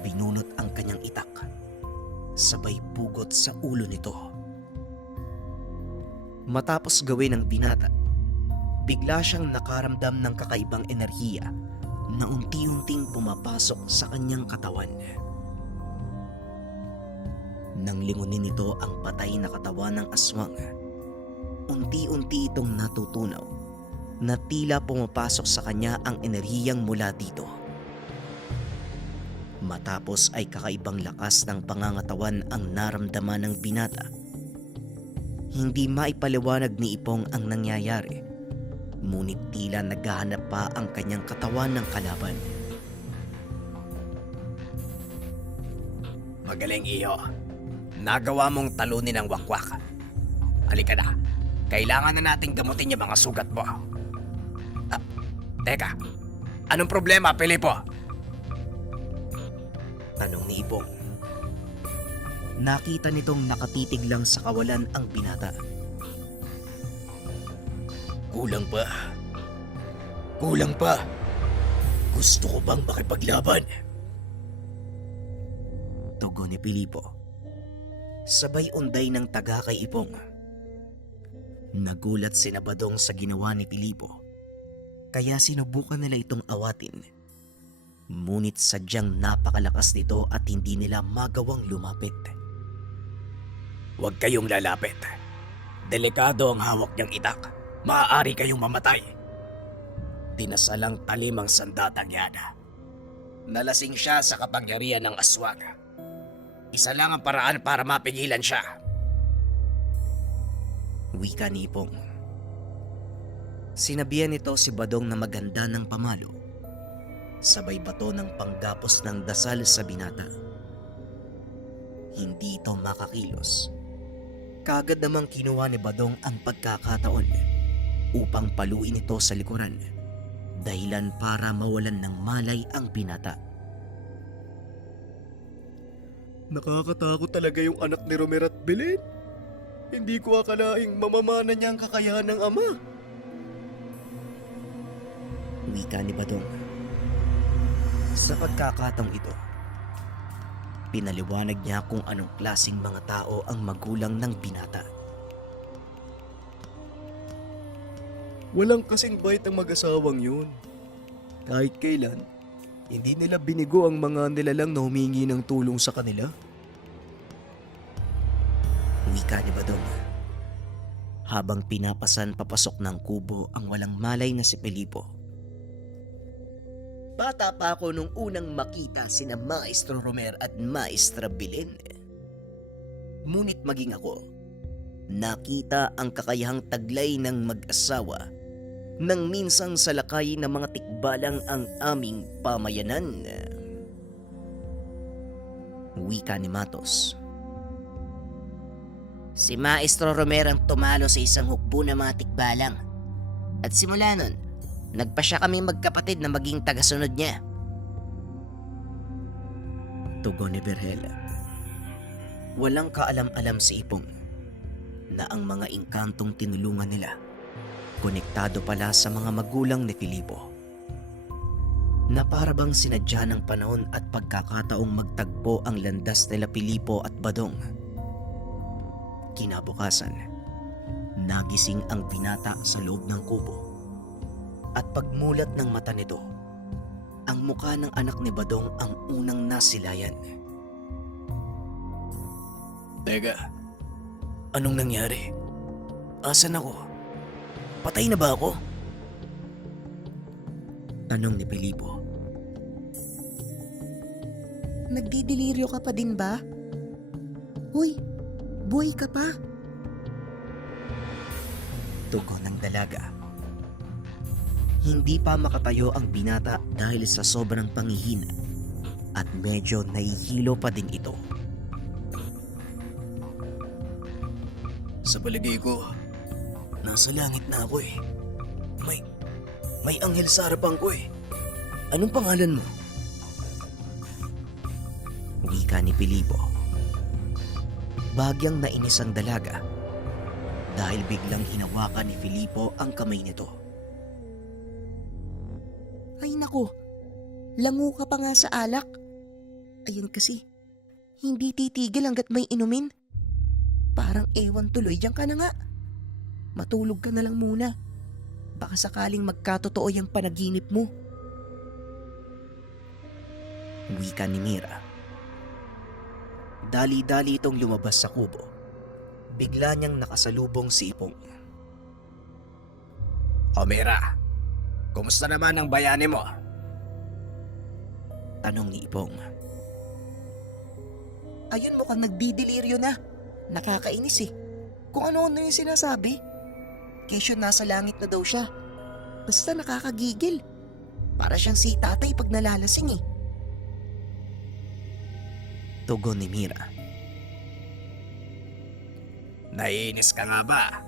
Binunot ang kanyang itak. Sabay pugot sa ulo nito. Matapos gawin ng binata, bigla siyang nakaramdam ng kakaibang enerhiya na unti-unting pumapasok sa kanyang katawan. Nang lingunin nito ang patay na katawan ng aswang, unti-unti itong natutunaw na tila pumapasok sa kanya ang enerhiyang mula dito. Matapos ay kakaibang lakas ng pangangatawan ang naramdaman ng binata. Hindi maipaliwanag ni Ipong ang nangyayari, ngunit tila naghahanap pa ang kanyang katawan ng kalaban. Magaling iyo. Nagawa mong talunin ang wakwak. Halika na. Kailangan na nating gamutin yung mga sugat mo. Teka. Anong problema, Pilipo? Tanong ni Ipong. Nakita nitong nakatitig lang sa kawalan ang binata. Kulang pa. Kulang pa. Gusto ko bang makipaglaban? Tugon ni Pilipo. Sabay unday ng taga kay Ipong. Nagulat si Badong sa ginawa ni Pilipo. Kaya sinubukan nila itong awatin. Ngunit sadyang napakalakas nito at hindi nila magawang lumapit. Huwag kayong lalapit. Delikado ang hawak niyang itak. Maaari kayong mamatay. Tinasalang talim ang sandatang yan. Nalasing siya sa kapangyarihan ng aswang. Isa lang ang paraan para mapigilan siya. Wika ni Ipong. Sinabihan nito si Badong na maganda ng pamalo. Sabay bato ng panggapos ng dasal sa binata. Hindi ito makakilos. Kagad namang kinuha ni Badong ang pagkakataon upang paluin ito sa likuran. Dahilan para mawalan ng malay ang binata. Nakakatakot talaga yung anak ni Romer at Belen. Hindi ko akalaing mamamana niya ang kakayahan ng ama. Wika ni Badong. Sa pagkakataong ito, pinaliwanag niya kung anong klaseng mga tao ang magulang ng binata. Walang kasing bait ang mag-asawang yun. Kahit kailan, hindi nila binigo ang mga nilalang na humingi ng tulong sa kanila. Wika ni Badong. Habang pinapasan papasok ng kubo ang walang malay na si Pilipo. Bata pa ako nung unang makita sina Maestro Romer at Maestra Belen. Ngunit maging ako, nakita ang kakayahang taglay ng mag-asawa nang minsang salakay ng mga tikbalang ang aming pamayanan. Wika ni Matos. Si Maestro Romer ang tumalo sa isang hukbo ng mga tikbalang. At simula nun, nagpa siya kami magkapatid na maging tagasunod niya. Tugon ni Berhel. Walang kaalam-alam si Ipong na ang mga engkantong tinulungan nila konektado pala sa mga magulang ni Filipo. Na parabang sinadya ng panahon at pagkakataong magtagpo ang landas nila Filipo at Badong. Kinabukasan, nagising ang binata sa loob ng kubo. At pagmulat ng mata nito, ang mukha ng anak ni Badong ang unang nasilayan. Teka, anong nangyari? Asan ako? Patay na ba ako? Tanong ni Filipo. Nagdidiliryo ka pa din ba? Hoy, buhay ka pa. Tugon ng dalaga. Hindi pa makatayo ang binata dahil sa sobrang panghihina at medyo nahihilo pa din ito. Sa paligay ko, nasa langit na ako eh. May anghel sa harapan ko eh. Anong pangalan mo? Wika ni Filipo. Bagyang nainis ang dalaga dahil biglang hinawakan ni Filipo ang kamay nito. Ay nako, lango ka pa nga sa alak. Ayun kasi, hindi titigil hanggat may inumin. Parang ewan tuloy, diyan ka na nga. Matulog ka na lang muna. Baka sakaling magkatotoo yung panaginip mo. Wika ni Mira. Dali-dali itong lumabas sa kubo. Bigla niyang nakasalubong si Ipong. O Mira, kumusta naman ang bayani mo? Tanong ni Ipong. Ayun mukhang nagdidiliryo na. Nakakainis eh. Kung ano-ano yung sinasabi. Kesyo nasa langit na daw siya. Basta nakakagigil. Para siyang si tatay pag nalalasing eh. Tugon ni Mira. Naiinis ka nga ba?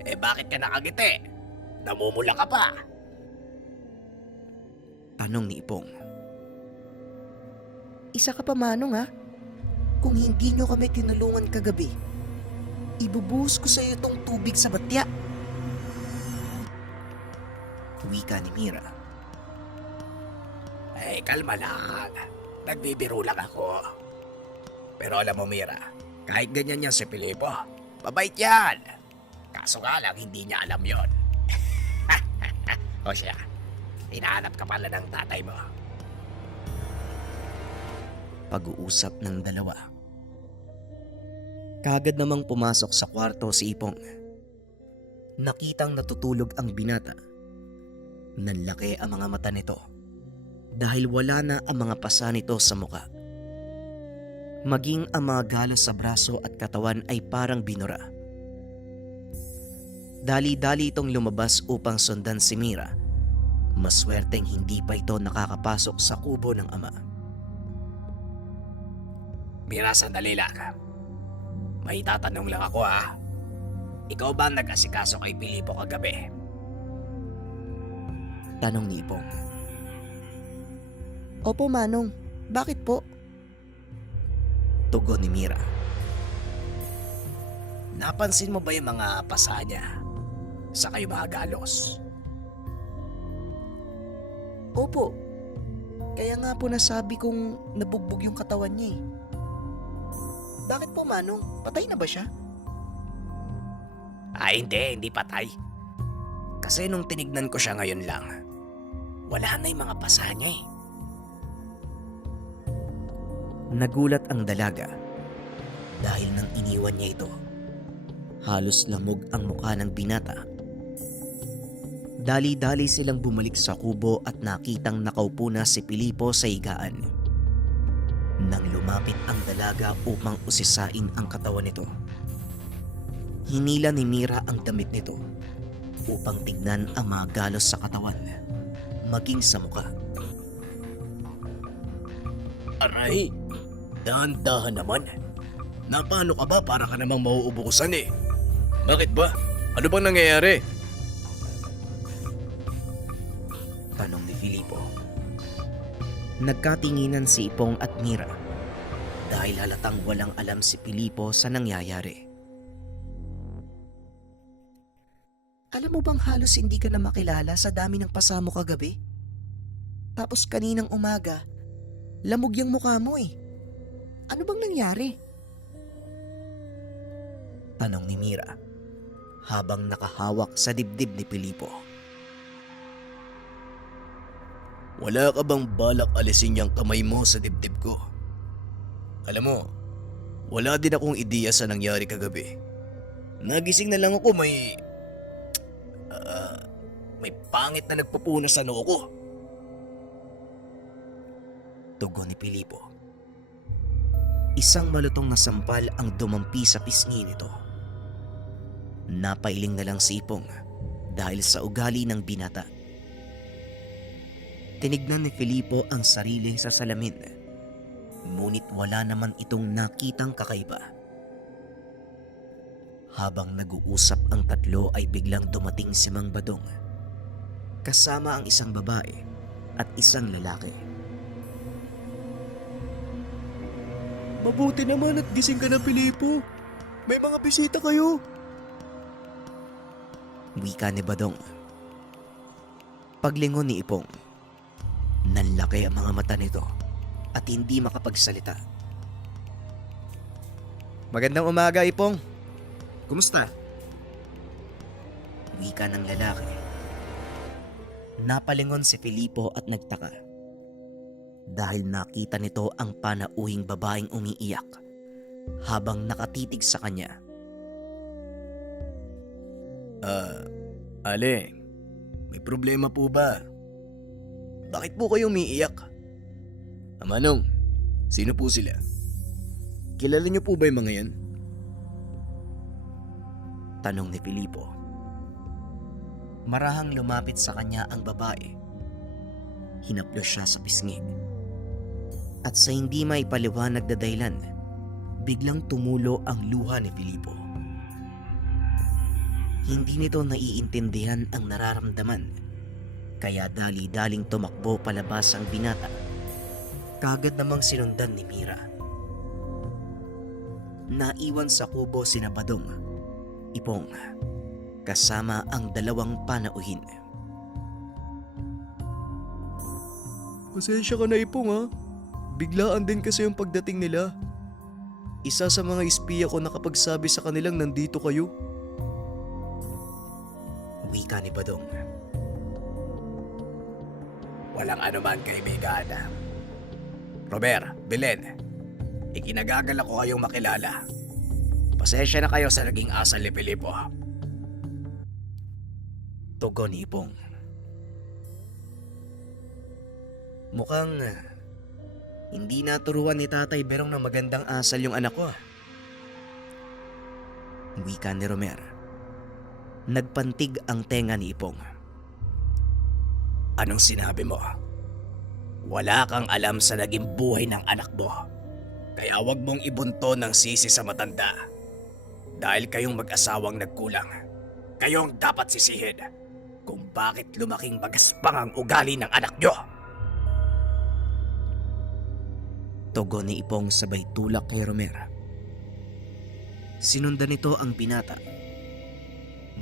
Eh bakit ka nakagiti? Namumula ka pa. Tanong ni Ipong. Isa ka pa manong ha. Kung hindi nyo kami tinulungan kagabi, ibubuhos ko sa iyo tong tubig sa batya. Wika ni Mira. Ay, kalma lang. Nagbibiro lang ako. Pero alam mo, Mira, kahit ganyan yan si Filipo, mabait yan. Kaso nga lang, hindi niya alam yon. O siya, hinahanap ka pala ng tatay mo. Pag-uusap ng dalawa. Kagad namang pumasok sa kwarto si Ipong. Nakitang natutulog ang binata. Nanlaki ang mga mata nito dahil wala na ang mga pasa nito sa muka. Maging ang mga galos sa braso at katawan ay parang binura. Dali-dali itong lumabas upang sundan si Mira. Maswerteng hindi pa ito nakakapasok sa kubo ng ama. Mira, sandali lang. May tatanong lang ako ha. Ikaw ba nag-asikaso kay Filipo kagabi? Tanong ni Ipong. Opo, Manong. Bakit po? Tugon ni Mira. Napansin mo ba yung mga pasa niya? Sa kayo mga galos? Opo. Kaya nga po nasabi kong nabugbog yung katawan niya eh. Bakit po, Manong? Patay na ba siya? Ay, hindi patay. Kasi nung tinignan ko siya ngayon lang, wala na yung mga pasa niya eh. Nagulat ang dalaga dahil nang iniwan niya ito. Halos lamog ang mukha ng binata. Dali-dali silang bumalik sa kubo at nakitang nakaupo na si Filipo sa higaan. Nang lumapit ang dalaga upang usisain ang katawan nito, hinila ni Mira ang damit nito upang tignan ang mga galos sa katawan, maging sa mukha. Aray, dahan-dahan naman. Napano ka ba para ka namang mauubukusan eh? Bakit ba? Ano bang nangyayari? Tanong ni Filipo. Nagkatinginan si Ipong at Mira dahil halatang walang alam si Filipo sa nangyayari. Alam mo bang halos hindi ka na makilala sa dami ng pasamo kagabi? Tapos kaninang umaga, lamog yung mukha mo eh. Ano bang nangyari? Tanong ni Mira habang nakahawak sa dibdib ni Filipo. Wala ka bang balak alisin yung kamay mo sa dibdib ko? Alam mo, wala din akong ideya sa nangyari kagabi. Nagising na lang ako may pangit na nagpupunas sa noo ko. Tugon ni Filipo. Isang malutong na sampal ang dumampi sa pisngi nito. Napailing na lang si Ipong dahil sa ugali ng binata. Tinignan ni Filipo ang sarili sa salamin, ngunit wala naman itong nakitang kakaiba. Habang nag-uusap ang tatlo ay biglang dumating si Mang Badong, kasama ang isang babae at isang lalaki. Mabuti naman at gising ka na, Filipo. May mga bisita kayo. Wika ni Badong. Paglingon ni Ipong, nanlaki ang mga mata nito at hindi makapagsalita. Magandang umaga, Ipong. Kumusta? Wika ng lalaki. Napalingon si Filipo at nagtaka dahil nakita nito ang panauhing babaeng umiiyak habang nakatitig sa kanya. Ale, may problema po ba? Bakit po kayo umiiyak? Manong, sino po sila? Kilala niyo po ba yung mga yan? Tanong ni Filipo. Marahang lumapit sa kanya ang babae. Hinaplos siya sa pisngi. At sa hindi maipaliwanag na dahilan, biglang tumulo ang luha ni Filipo. Hindi nito naiintindihan ang nararamdaman, kaya dali-daling tumakbo palabas ang binata. Kagad namang sinundan ni Mira. Naiwan sa kubo sina Badong, Ipong, kasama ang dalawang panauhin. Pasensya ka na, Ipong, ha? Biglaan din kasi yung pagdating nila. Isa sa mga espiya ko nakapagsabi sa kanilang nandito kayo. Wika ni Badong. Walang anuman, kaibigan. Robert, Belen, ikinagagalak ko kayong makilala. Pasensya na kayo sa naging asal ni Filipo. Tugon ni Ipong. Mukhang hindi naturuan ni Tatay Berong na magandang asal yung anak ko. Wika ni Romer. Nagpantig ang tenga ni Ipong. Anong sinabi mo? Wala kang alam sa naging buhay ng anak mo. Kaya wag mong ibunto ng sisi sa matanda. Dahil kayong mag-asawang nagkulang, kayong dapat sisihin kung bakit lumaking magaspang ang ugali ng anak nyo. Tugon ni Ipong sabay tulak kay Romer. Sinundan nito ang binata.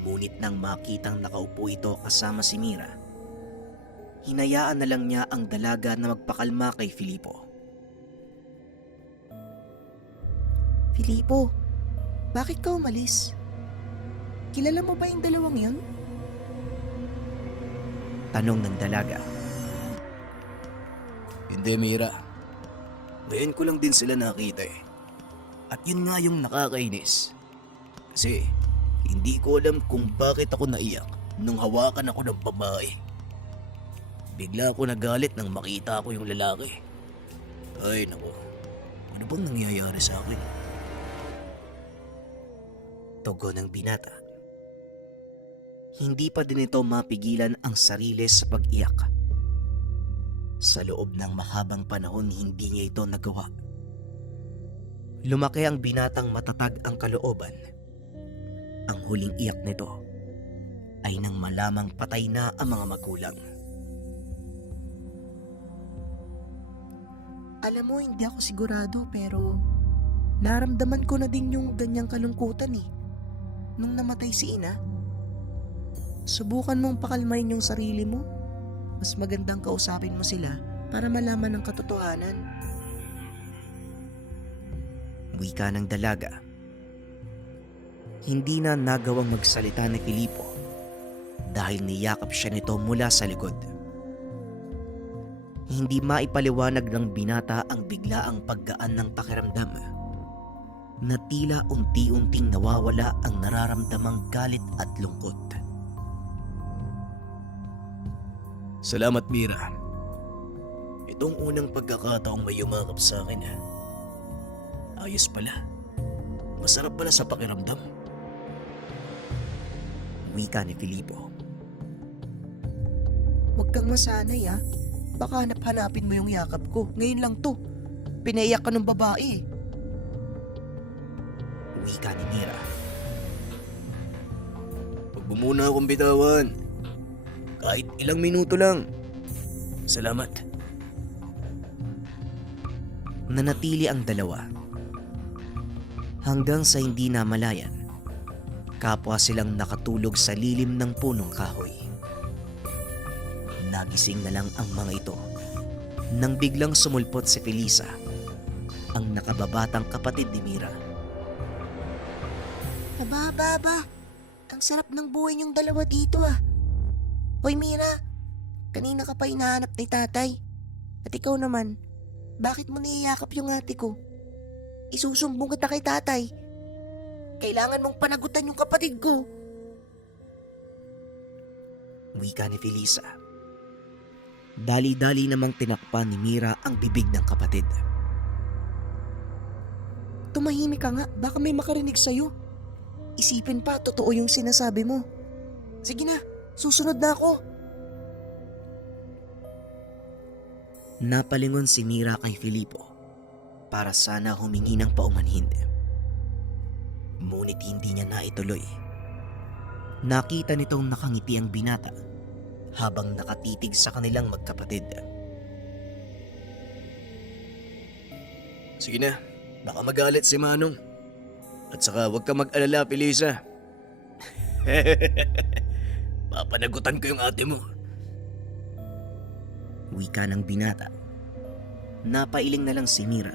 Ngunit nang makitang nakaupo ito kasama si Mira, hinayaan na lang niya ang dalaga na magpakalma kay Filipo. Filipo, bakit ka umalis? Kilala mo ba yung dalawang yun? Tanong ng dalaga. Hindi, Mira. Ngayon ko lang din sila nakita eh. At yun nga yung nakakainis. Kasi hindi ko alam kung bakit ako naiyak nung hawakan ako ng babae. Bigla ako nagalit nang makita ko yung lalaki. Ay nako, ano bang nangyayari sa akin? Tugon ng binata. Hindi pa din ito mapigilan ang sarili sa pag-iyak. Sa loob ng mahabang panahon, hindi niya ito nagawa. Lumaki ang binatang matatag ang kalooban. Ang huling iyak nito ay nang malamang patay na ang mga magulang. Alam mo, hindi ako sigurado pero naramdaman ko na din yung ganyang kalungkutan nung namatay si Ina. Subukan mong pakalmain yung sarili mo. Mas magandang kausapin mo sila para malaman ang katotohanan. Wika ng dalaga. Hindi na nagawang magsalita ni Filipo dahil niyakap siya nito mula sa likod. Hindi maipaliwanag ng binata ang biglaang paggaan ng pakiramdam na tila unti-unting nawawala ang nararamdamang galit at lungkot. Salamat, Mira. Itong unang pagkakataong may yumakap sa akin. Ayos pala. Masarap pala sa pakiramdam. Wika ni Filipo. Huwag kang masanay Baka hanap-hanapin mo yung yakap ko. Ngayon lang to. Pinaiyak ka ng babae. Wika ni Mira. Huwag mo muna akong bitawan. Kahit ilang minuto lang. Salamat. Nanatili ang dalawa. Hanggang sa hindi namalayan, kapwa silang nakatulog sa lilim ng punong kahoy. Nagising na lang ang mga ito nang biglang sumulpot si Felisa, ang nakababatang kapatid ni Mira. Aba. Ang sarap ng buhay niyong dalawa dito Hoy Mira, kanina ka pa hinahanap ni tatay. At ikaw naman, bakit mo niyayakap yung ate ko? Isusumbong kita kay tatay. Kailangan mong panagutan yung kapatid ko. Wika ni Felisa. Dali-dali namang tinakpan ni Mira ang bibig ng kapatid. Tumahimik ka nga, baka may makarinig sa'yo. Isipin pa, totoo yung sinasabi mo. Sige na, susunod na ako. Napalingon si Mira kay Filipo para sana humingi ng paumanhin. Ngunit hindi niya naituloy. Nakita nitong nakangiti ang binata habang nakatitig sa kanilang magkapatid. Sige na, baka magalit si Manong. At saka huwag ka mag-alala, Felisa. Papanagutan ko yung ate mo. Wika ng binata. Napailing na lang si Mira.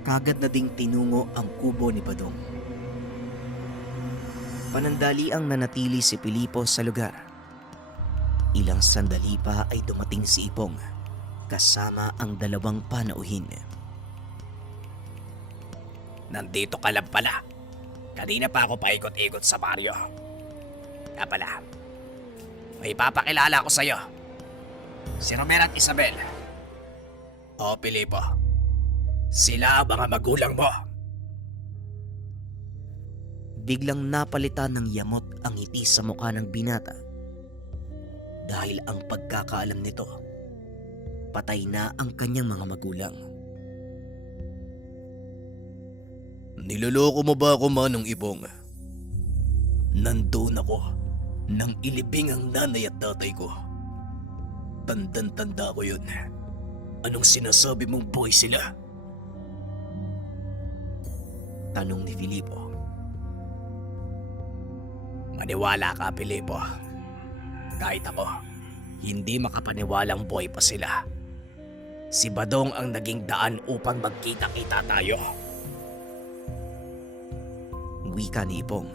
Kagad na ding tinungo ang kubo ni Badong. Panandaliang nanatili si Pilipo sa lugar. Ilang sandali pa ay dumating si Ipong kasama ang dalawang panauhin. Nandito ka lang pala. Kanina pa ako paikot-ikot sa baryo. Kaya pala, may papakilala ko sa'yo. Si Romero at Isabel. O Pilipo, sila ang mga magulang mo. Biglang napalitan ng yamot ang ngiti sa mukha ng binata. Dahil ang pagkakaalam nito, patay na ang kanyang mga magulang. Niloloko mo ba ako, Manong Ipong? Nandun ako nang ilibing ang nanay at tatay ko. Tandang-tanda ko yun. Anong sinasabi mong boy sila? Tanong ni Filipo. Maniwala ka, Pilipo. Kahit ako, hindi makapaniwalang boy pa sila. Si Badong ang naging daan upang magkita-kita tayo. Wika ni Ipong.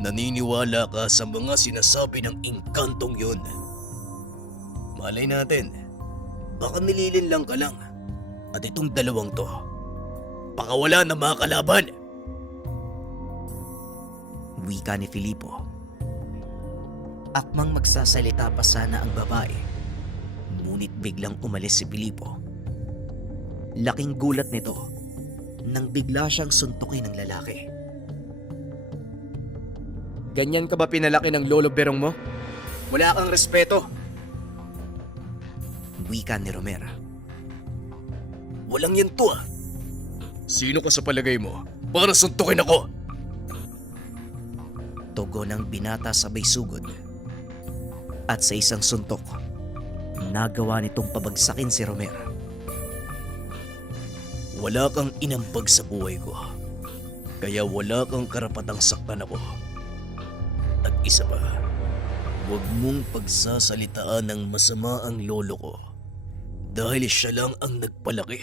Naniniwala ka sa mga sinasabi ng inkantong yun. Malay natin, baka nililin lang ka lang. At itong dalawang to, baka wala na mga kalaban. Wika ni Filipo. Akmang magsasalita pa sana ang babae, ngunit biglang umalis si Filipo. Laking gulat nito nang bigla siyang suntukin ng lalaki. Ganyan ka ba pinalaki ng lolo berong mo? Wala kang respeto. Wika ni Romero. Walang yan to ah. Sino ka sa palagay mo para suntukin ako? Tugon ng binata sabay sugod. At sa isang suntok, nagawa nitong pabagsakin si Romero. Wala kang inampag sa buhay ko. Kaya wala kang karapatang saktan ako. At isa pa, huwag mong pagsasalitaan ng masama ang lolo ko. Dahil siya lang ang nagpalaki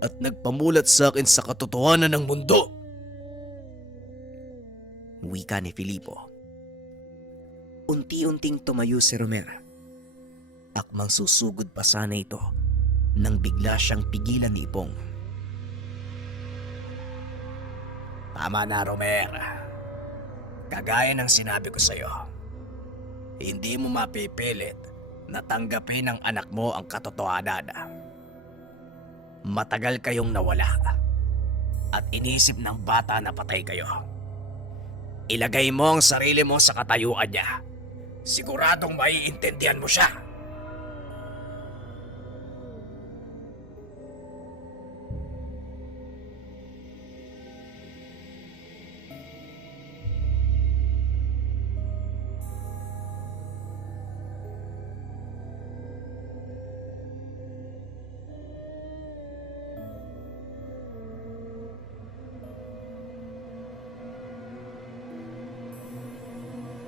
at nagpamulat sa akin sa katotohanan ng mundo. Wika ni Filipo. Unti-unting tumayo si Romero. Akmang susugod pa sana ito nang bigla siyang pigilan ni Ipong. Tama na, Romero. Kagaya ng sinabi ko sa'yo, hindi mo mapipilit na tanggapin ng anak mo ang katotohanan. Matagal kayong nawala at inisip ng bata na patay kayo. Ilagay mo ang sarili mo sa katayuan niya. Siguradong maiintindihan mo siya.